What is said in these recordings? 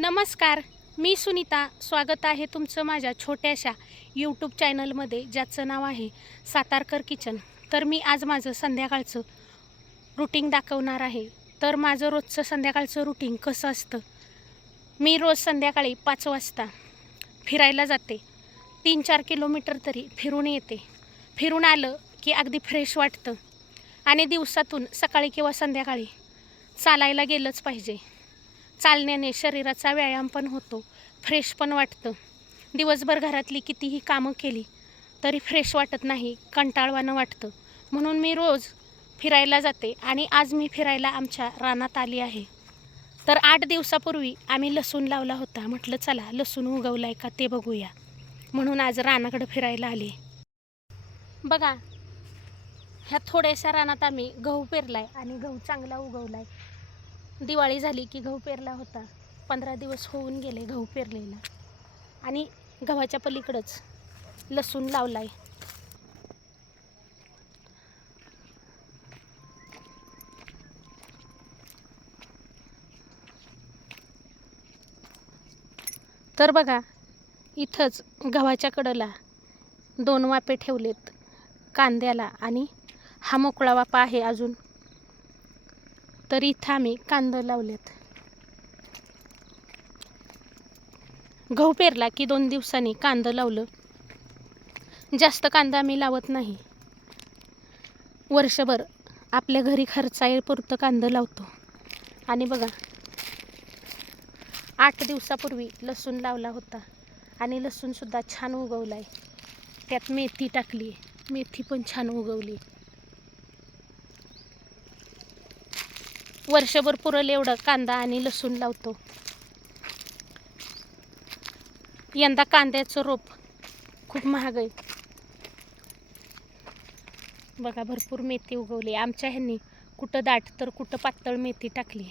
नमस्कार मी सुनीता. स्वागत आहे तुमचं माझ्या छोट्याशा यूट्यूब चॅनलमध्ये ज्याचं नाव आहे सातारकर किचन. तर मी आज माझं संध्याकाळचं रुटीन दाखवणार आहे. तर माझं रोजचं संध्याकाळचं रुटीन कसं असतं? मी रोज संध्याकाळी पाच वाजता फिरायला जाते. तीन चार किलोमीटर तरी फिरून येते. फिरून आलं की अगदी फ्रेश वाटतं. आणि दिवसातून सकाळी किंवा संध्याकाळी चालायला गेलंच पाहिजे. चालण्याने शरीराचा व्यायाम पण होतो. फ्रेश पण वाटतं. दिवसभर घरातली कितीही कामं केली तरी फ्रेश वाटत नाही कंटाळवाणं वाटतं. म्हणून मी रोज फिरायला जाते आणि आज मी फिरायला आमच्या रानात आली आहे. तर आठ दिवसापूर्वी आम्ही लसूण लावला होता. म्हटलं चला लसूण उगवलाय का ते बघूया. म्हणून आज रानाकडं फिरायला आली. बघा ह्या थोड्याशा रानात आम्ही गहू पेरलाय आणि गहू चांगला उगवलाय. दिवाळी झाली की गहू पेरला होता. पंधरा दिवस होऊन गेले गहू पेरलेला. आणि गव्हाच्या पलीकडंच लसूण लावला आहे तर बघा इथंच गव्हाच्या कडला दोन वापे ठेवलेत कांद्याला आणि हा मोकळा वापा आहे अजून. तर इथं आम्ही कांदा लावलेत. गहू पेरला की दोन दिवसांनी कांदं लावलं. जास्त कांदा आम्ही लावत नाही. वर्षभर आपल्या घरी खर्चापुरतं कांदं लावतो. आणि बघा आठ दिवसापूर्वी लसूण लावला होता. आणि लसूणसुद्धा छान उगवला आहे त्यात मेथी टाकली मेथी पण छान उगवली वर्षभर पुरल एवढं कांदा आणि लसूण लावतो. यंदा कांद्याचं रोप खूप महाग आहे. बघा भरपूर मेथी उगवली. आमच्या ह्यांनी कुठं दाट तर कुठं पातळ मेथी टाकली.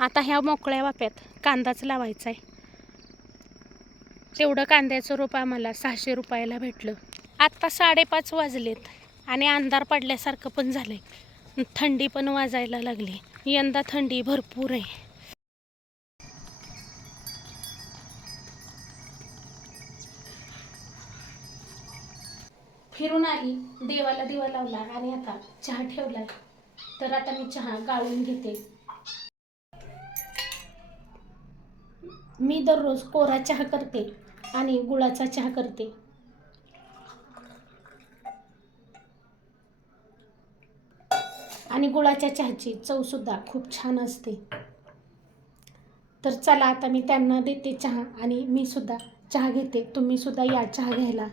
आता ह्या मोकळ्या वाप्यात कांदाच लावायचा आहे तेवढं कांद्याचं रोप आम्हाला सहाशे रुपयाला भेटलं. आत्ता साडेपाच वाजलेत. आणि अंधार पडल्यासारखं पण झालं आहे थंडी पण वाजायला लागली. यंदा थंडी भरपूर आहे. फिरून आली देवाला दिवा लावला आणि आता चहा ठेवला. तर आता मी चहा गाळून घेते. मी दररोज कोरा चहा करते आणि गुळाचा चहा करते. आणि गुळाच्या चहाची चवसुद्धा खूप छान असते. तर चला आता मी त्यांना देते चहा आणि मी सुद्धा चहा घेते. तुम्ही सुद्धा या चहा घ्यायला.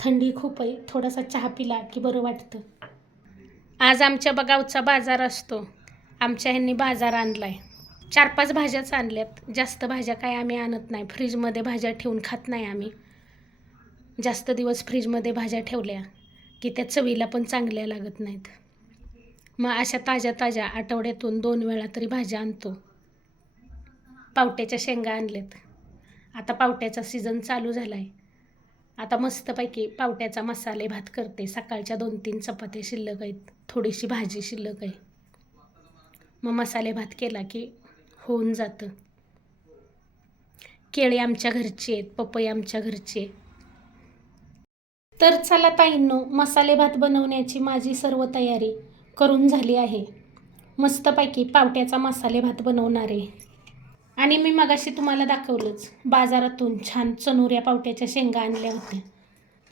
थंडी खूप आहे. थोडासा चहा पिला की बरं वाटतं. आज आमच्या बगावचा बाजार असतो. आमच्या ह्यांनी बाजार आणलाय. चार पाच भाज्याच आणल्यात. जास्त भाज्या काय आम्ही आणत नाही. फ्रीजमध्ये भाज्या ठेवून खात नाही आम्ही. जास्त दिवस फ्रीजमध्ये भाज्या ठेवल्या की त्या चवीला पण चांगल्या लागत नाहीत. मग अशा ताज्या ताज्या आठवड्यातून दोन वेळा तरी भाज्या आणतो. पावट्याच्या शेंगा आणल्यात आता पावट्याचा सीझन चालू झाला आहे आता मस्तपैकी पावट्याचा मसाले भात करते. सकाळच्या दोन तीन चपात्या शिल्लक आहेत. थोडीशी भाजी शिल्लक आहे. मग मसाले भात केला की होऊन जातं. केळी आमच्या घरची आहेत. पपई आमच्या घरची आहे तर चला ताईंनो मसाले भात बनवण्याची माझी सर्व तयारी. करून झाली आहे. मस्तपैकी पावट्याचा मसाले भात बनवणार. आहे आणि मी मगाशी तुम्हाला दाखवलंच बाजारातून छान चनुऱ्या पावट्याच्या शेंगा आणल्या होत्या.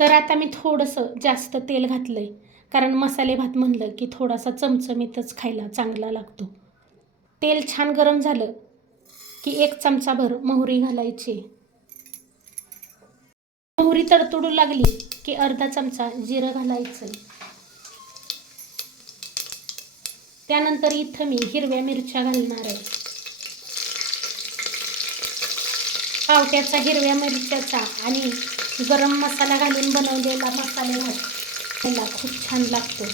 तर आता मी थोडंसं जास्त तेल घातलं आहे कारण मसाले भात म्हणलं की थोडासा चमचमीतच खायला चांगला लागतो. तेल छान गरम झालं की एक चमचाभर मोहरी घालायची. मोहरी तडतडू लागली की अर्धा चमचा जिरं घालायचं. त्यानंतर इथं मी हिरव्या मिरच्या घालणार आहे. पावट्याचा हिरव्या मिरच्याचा आणि गरम मसाला घालून बनवलेला मसाले भात. त्याला खूप छान लागतो.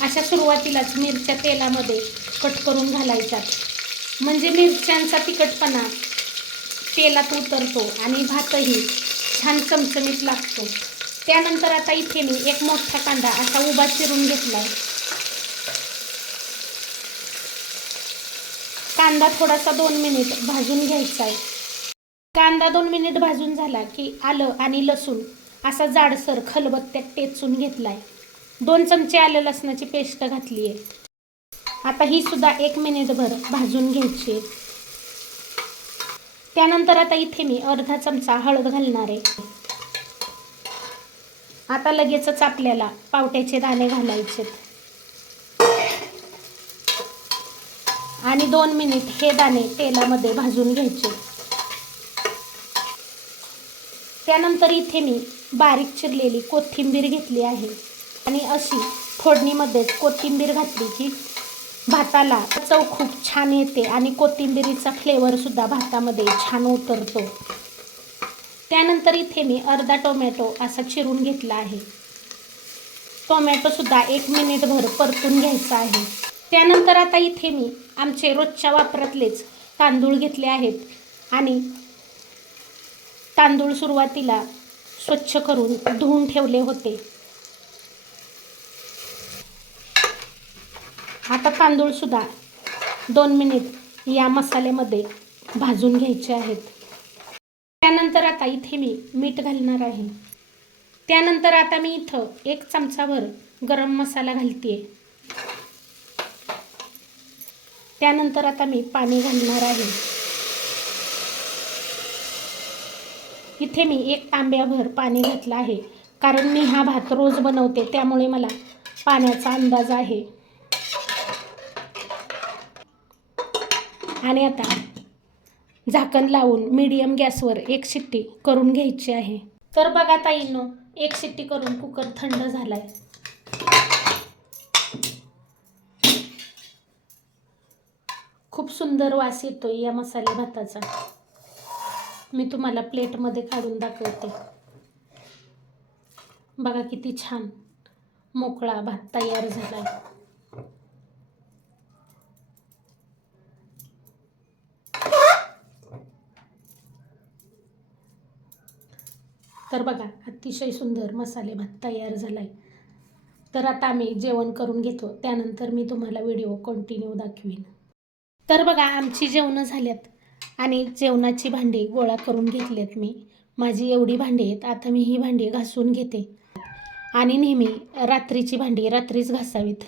अशा सुरुवातीलाच मिरच्या तेलामध्ये कट करून घालायच्यात म्हणजे मिरच्यांचा तिखटपणा तेलात उतरतो आणि भातही छान चमचमीत लागतो. त्यानंतर आता इथे मी एक मोठा कांदा असा उभा चिरून घेतला आहे कांदा थोडासा दोन मिनिट भाजून घ्यायचा आहे. कांदा दोन मिनिट भाजून झाला की आलं आणि लसूण असा जाडसर खलबत्त्यात टेचून घेतलाय. दोन चमचे आलं लसणाची पेस्ट घातली आहे. आता ही सुद्धा एक मिनिटभर भाजून घ्यायची आहे. त्यानंतर आता इथे मी अर्धा चमचा हळद घालणार आहे. आता लगेचच आपल्याला पावट्याचे दाणे घालायचे आणि दोन मिनिट हे दाणे तेलामध्ये भाजून घ्यायचे. त्यानंतर इथे मी बारीक चिरलेली कोथिंबीर घेतली आहे. आणि अशी फोडणीमध्येच कोथिंबीर घातली की भाताला चव खूप छान येते आणि कोथिंबिरीचा फ्लेवरसुद्धा भातामध्ये छान उतरतो. त्यानंतर इथे मी अर्धा टोमॅटो असा चिरून घेतला आहे. टोमॅटोसुद्धा एक मिनिटभर परतून घ्यायचा आहे. त्यानंतर आता इथे मी आमचे रोजच्या वापरातलेच तांदूळ घेतले आहेत आणि तांदूळ सुरुवातीला स्वच्छ करून धुवून ठेवले होते. आता तांदूळसुद्धा दोन मिनिट या मसाल्यामध्ये भाजून घ्यायचे आहेत. त्यानंतर आता इथे मी मीठ घालणार आहे. त्यानंतर आता मी इथं एक चमचाभर गरम मसाला घालते त्यानंतर आता मी पाणी घालणार आहे. इथे मी एक तांब्याभर पाणी घातलं आहे. कारण मी हा भात रोज बनवते त्यामुळे मला पाण्याचा अंदाज आहे. आणि आता झाकण लावून मीडियम गॅसवर एक शिट्टी करून घ्यायची आहे. तर बघा ताईनो एक शिट्टी करून कुकर थंड झाला आहे खूप सुंदर वास येतो या मसाले भाताचा. मी तुम्हाला प्लेटमध्ये काढून दाखवते. बघा किती छान मोकळा भात तयार झाला. तर बघा अतिशय सुंदर मसाले भात तयार झालाय. तर आता आम्ही जेवण करून घेतो. त्यानंतर मी तुम्हाला व्हिडिओ कंटिन्यू दाखवीन. तर बघा आमची जेवणं झाल्यात. आणि जेवणाची भांडी गोळा करून घेतलेत मी. माझी एवढी भांडी आहेत आता मी ही भांडी घासून घेते. आणि नेहमी रात्रीची भांडी रात्रीच घासावीत.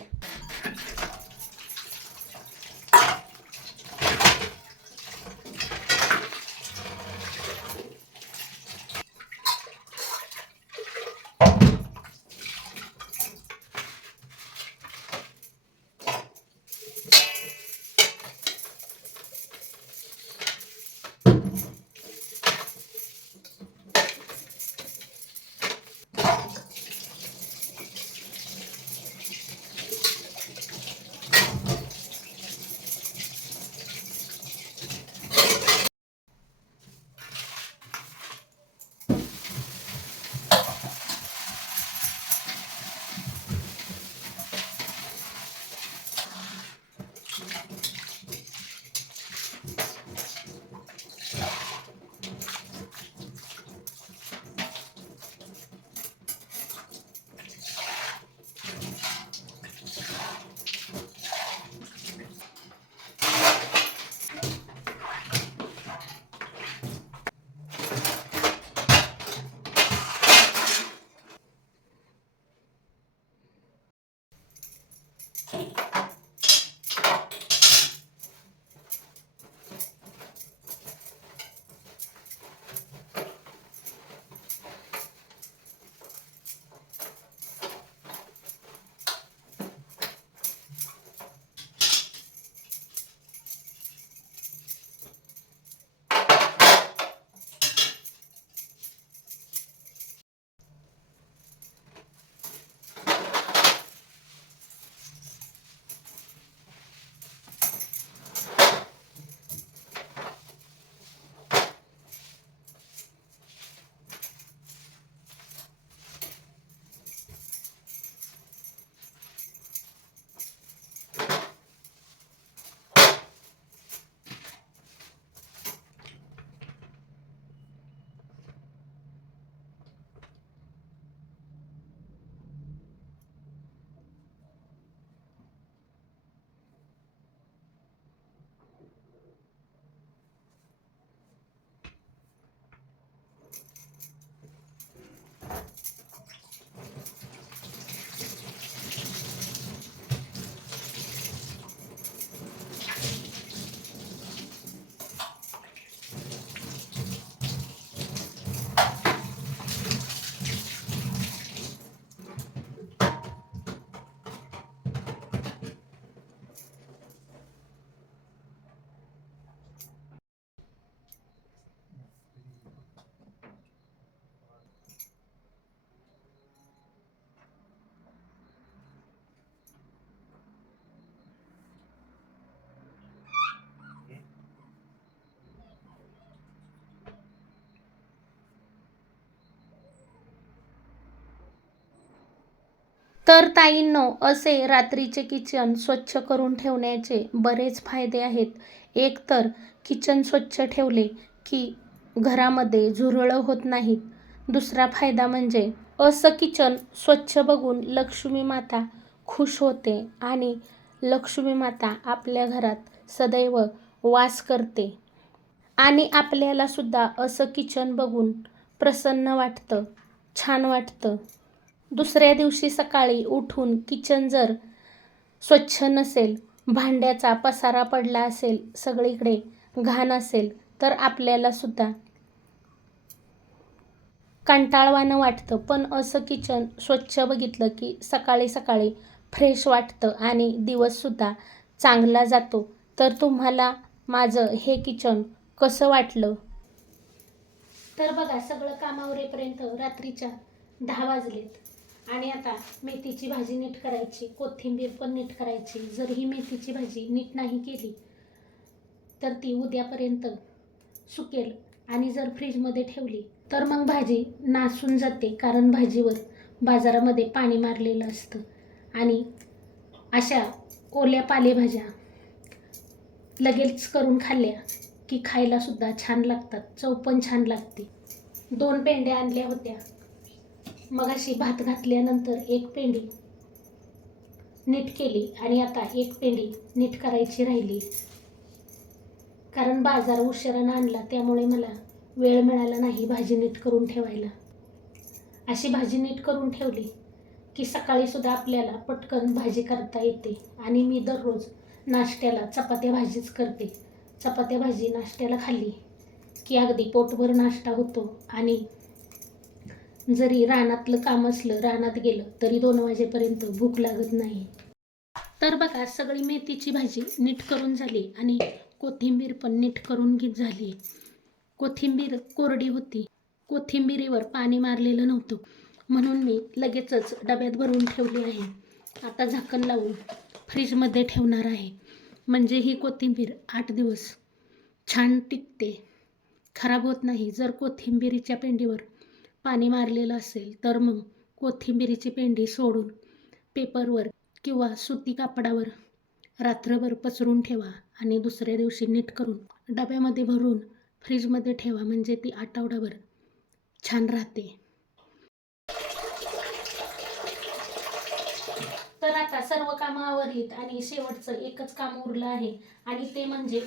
तर ताईंनो असे रात्रीचे किचन स्वच्छ करून ठेवण्याचे बरेच फायदे आहेत. एक तर किचन स्वच्छ ठेवले की घरामध्ये झुरळं होत नाहीत. दुसरा फायदा म्हणजे असं किचन स्वच्छ बघून लक्ष्मी माता खुश होते आणि लक्ष्मी माता आपल्या घरात सदैव वास करते. आणि आपल्यालासुद्धा असं किचन बघून प्रसन्न वाटतं छान वाटतं. दुसऱ्या दिवशी सकाळी उठून किचन जर स्वच्छ नसेल भांड्याचा पसारा पडला असेल सगळीकडे घाण असेल तर आपल्याला सुद्धा कंटाळवाणं वाटतं. पण असं किचन स्वच्छ बघितलं की सकाळी सकाळी फ्रेश वाटतं आणि दिवससुद्धा चांगला जातो. तर तुम्हाला माझं हे किचन कसं वाटलं? तर बघा सगळं कामावरेपर्यंत रात्रीच्या दहा वाजलेत. आणि आता मेथीची भाजी नीट करायची कोथिंबीर पण नीट करायची. जर ही मेथीची भाजी नीट नाही केली तर ती उद्यापर्यंत सुकेल आणि जर फ्रीजमध्ये ठेवली तर मग भाजी नासून जाते कारण भाजीवर बाजारामध्ये पाणी मारलेलं असतं. आणि अशा ओल्या पालेभाज्या लगेच करून खाल्ल्या की खायलासुद्धा छान लागतात चव पण छान लागते. दोन पेंड्या आणल्या होत्या. मगाशी भात घातल्यानंतर एक पेंडी नीट केली आणि आता एक पेंडी नीट करायची राहिली. कारण बाजार उशिरानं आणला त्यामुळे मला वेळ मिळाला नाही भाजी नीट करून ठेवायला. अशी भाजी नीट करून ठेवली की सकाळीसुद्धा आपल्याला पटकन भाजी करता येते आणि मी दररोज नाश्त्याला चपात्या भाजीच करते. चपात्या भाजी नाश्त्याला खाल्ली की अगदी पोटभर नाश्ता होतो आणि जरी रानातलं काम असलं रानात गेलं तरी दोन वाजेपर्यंत भूक लागत नाही. तर बघा सगळी मेथीची भाजी नीट करून झाली आणि कोथिंबीर पण नीट करून घेत झाली. कोथिंबीर कोरडी होती. कोथिंबीरीवर पाणी मारलेलं नव्हतं. म्हणून मी लगेचच डब्यात भरून ठेवली आहे. आता झाकण लावून फ्रीजमध्ये ठेवणार आहे. म्हणजे ही कोथिंबीर आठ दिवस छान टिकते. खराब होत नाही. जर कोथिंबीरीच्या पेंडीवर पाणी मारलेलं असेल तर मग कोथिंबिरीची पेंडी सोडून पेपरवर किंवा सुती कापडावर रात्रभर पसरून ठेवा आणि दुसऱ्या दिवशी नीट करून डब्यामध्ये भरून फ्रीजमध्ये ठेवा म्हणजे ती आठवडाभर छान राहते. तर आता सर्व कामं आवरलीत आणि शेवटचं एकच काम उरलं आहे आणि ते म्हणजे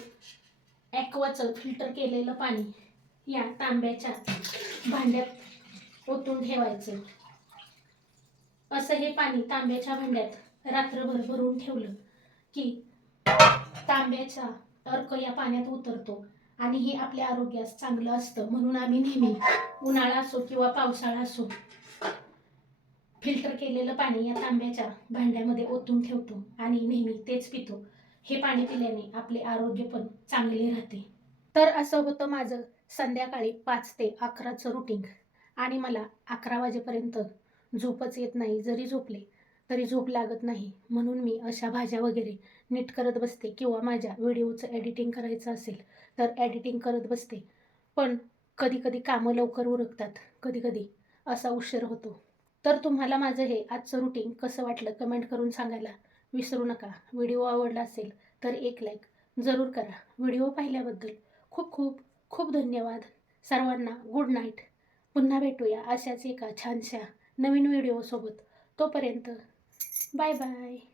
ॲक्वाचं फिल्टर केलेलं पाणी या तांब्याच्या भांड्यात ओतून ठेवायचं. असं हे पाणी तांब्याच्या भांड्यात रात्रभर भरून ठेवलं की तांब्याचा अर्क या पाण्यात उतरतो आणि हे आपल्या आरोग्यास चांगलं असतं म्हणून आम्ही नेहमी उन्हाळा असो किंवा पावसाळा असो फिल्टर केलेलं पाणी या तांब्याच्या भांड्यामध्ये ओतून ठेवतो आणि नेहमी तेच पितो. हे पाणी पिल्याने आपले आरोग्य पण चांगले राहते. तर असं होतं माझं संध्याकाळी पाच ते अकराचं रुटीन आणि मला अकरा वाजेपर्यंत झोपच येत नाही. जरी झोपले तरी झोप लागत नाही. म्हणून मी अशा भाज्या वगैरे नीट करत बसते किंवा माझ्या व्हिडिओचं एडिटिंग करायचं असेल तर एडिटिंग करत बसते. पण कधीकधी कामं लवकर उरकतात. कधीकधी असा उशीर होतो. तर तुम्हाला माझं हे आजचं रुटीन कसं वाटलं कमेंट करून सांगायला विसरू नका. व्हिडिओ आवडला असेल तर एक लाईक जरूर करा. व्हिडिओ पाहिल्याबद्दल खूप खूप खूप धन्यवाद. सर्वांना गुड नाईट पुन्हा भेटूया अशाच एका छानशा नवीन व्हिडिओसोबत. तोपर्यंत बाय बाय.